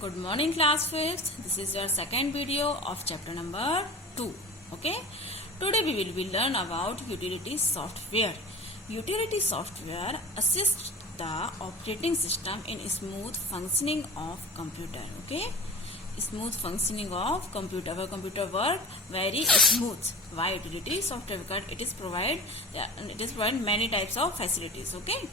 Good morning class 5th. This is your second video of chapter number 2. Okay. Today we will be learn about utility software. Utility software assists the operating system in smooth functioning of computer. Okay. Smooth functioning of computer. Our computer work very smooth. Why utility software? Because it is provide many types of facilities. Okay.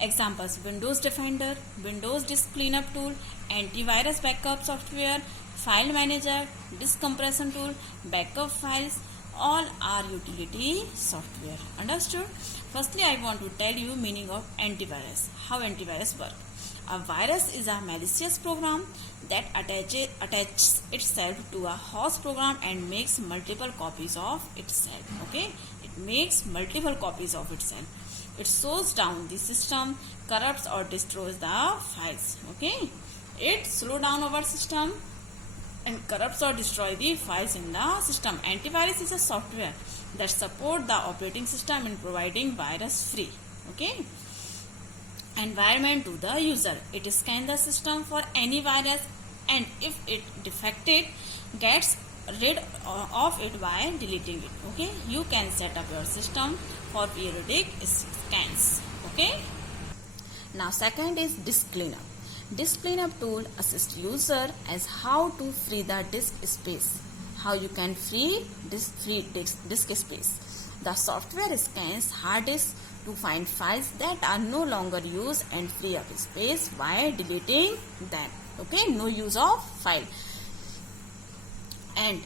Examples: Windows Defender, Windows Disk Cleanup Tool, Antivirus Backup Software, File Manager, Disk Compression Tool, Backup Files. All are utility software. Understood? Firstly, I want to tell you meaning of antivirus. How antivirus work? A virus is a malicious program that attaches itself to a host program and makes multiple copies of itself. Okay, it makes multiple copies of itself. It slows down the system, corrupts or destroys the files. Okay, it slows down our system and corrupts or destroys the files in the system. Antivirus is a software that support the operating system in providing virus free. Okay. Environment to the user. It scans the system for any virus and if it defected, gets rid of it by deleting it. Okay, you can set up your system for periodic scans. Okay. Now second is disk cleanup. Disk cleanup tool assists user as how to free the disk space. How you can free disk space. The software scans hard disk to find files that are no longer used and free up space by deleting them. Okay, no use of file. And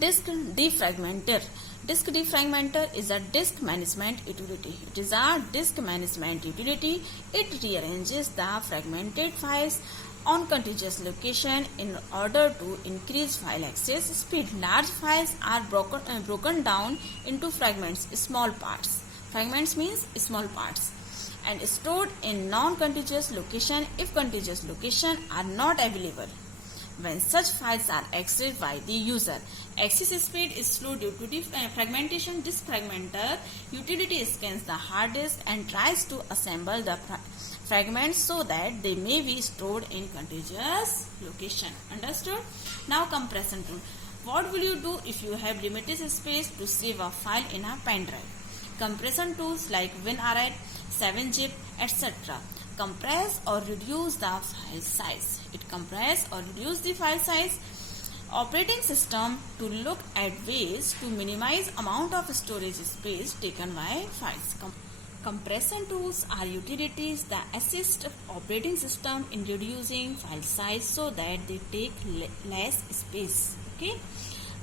disk defragmenter. Disk defragmenter is a disk management utility. It is a disk management utility. It rearranges the fragmented files on contiguous location in order to increase file access speed. Large files are broken down into fragments, small parts. Fragments means small parts and stored in non-contiguous location if contiguous location are not available. When such files are accessed by the user, access speed is slow due to fragmentation. Disk fragmenter utility scans the hard disk and tries to assemble the fragments so that they may be stored in contiguous location. Understood? Now compression tool. What will you do if you have limited space to save a file in a pen drive? Compression tools like WinRAR, 7-zip, etc. compress or reduce the file size. It compress or reduce the file size. Operating system to look at ways to minimize amount of storage space taken by files. Compression tools are utilities that assist operating system in reducing file size so that they take less space. Okay.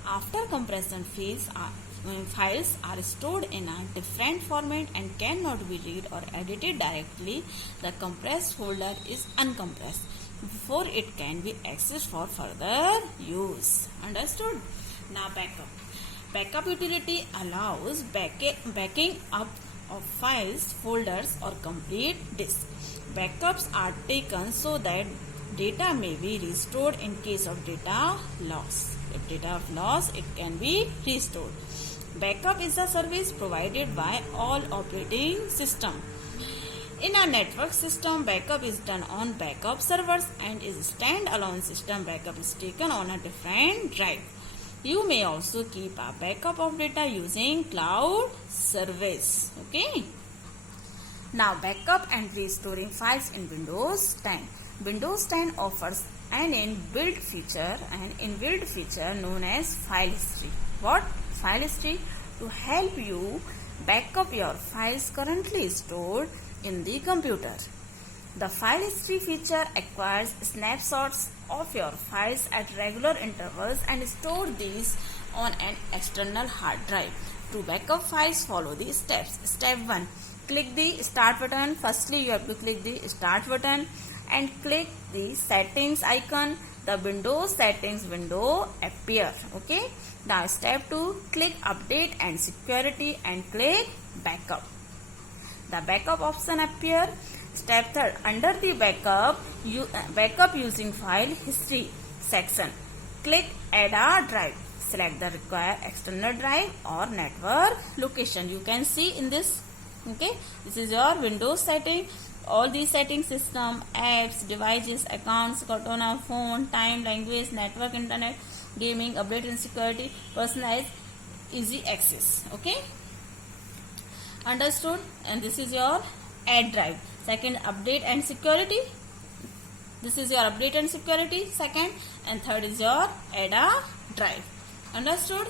After compression files are stored in a different format and cannot be read or edited directly, the compressed folder is uncompressed before it can be accessed for further use. Understood? Now backup. Backup utility allows backing up of files, folders or complete disk. Backups are taken so that data may be restored in case of data loss. If data is lost, it can be restored. Backup is a service provided by all operating system. In a network system, backup is done on backup servers and is stand-alone system. Backup is taken on a different drive. You may also keep a backup of data using cloud service. Okay. Now backup and restoring files in Windows 10. Windows 10 offers an inbuilt feature known as file history. What? File history to help you back up your files currently stored in the computer. The file history feature acquires snapshots of your files at regular intervals and store these on an external hard drive. To backup files, follow these steps. Step 1. Click the start button. Firstly, you have to click the start button and click the settings icon. The Windows settings window appear. Okay. Now step 2, click update and security and click backup. The backup option appear. Step 3, under the backup using file history section, click add a drive. Select the required external drive or network location. You can see in this. Okay, this is your Windows setting. all these settings: system, apps, devices, accounts, Cortana, phone, time, language, network, internet, gaming, update and security, personalized, easy access. Okay, understood? And this is your add drive. Second, update and security. This is your update and security, second, and third is your add a drive. Understood?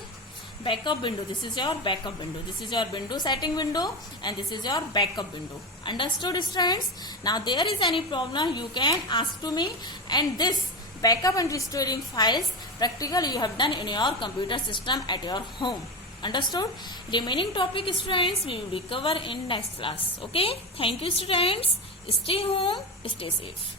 Backup window. This is your backup window. This is your window setting window, and this is your backup window. Understood, students? Now there is any problem, you can ask to me, and this backup and restoring files practically you have done in your computer system at your home. Understood? Remaining topic, students, we will cover in next class. Okay? Thank you, students. Stay home, stay safe.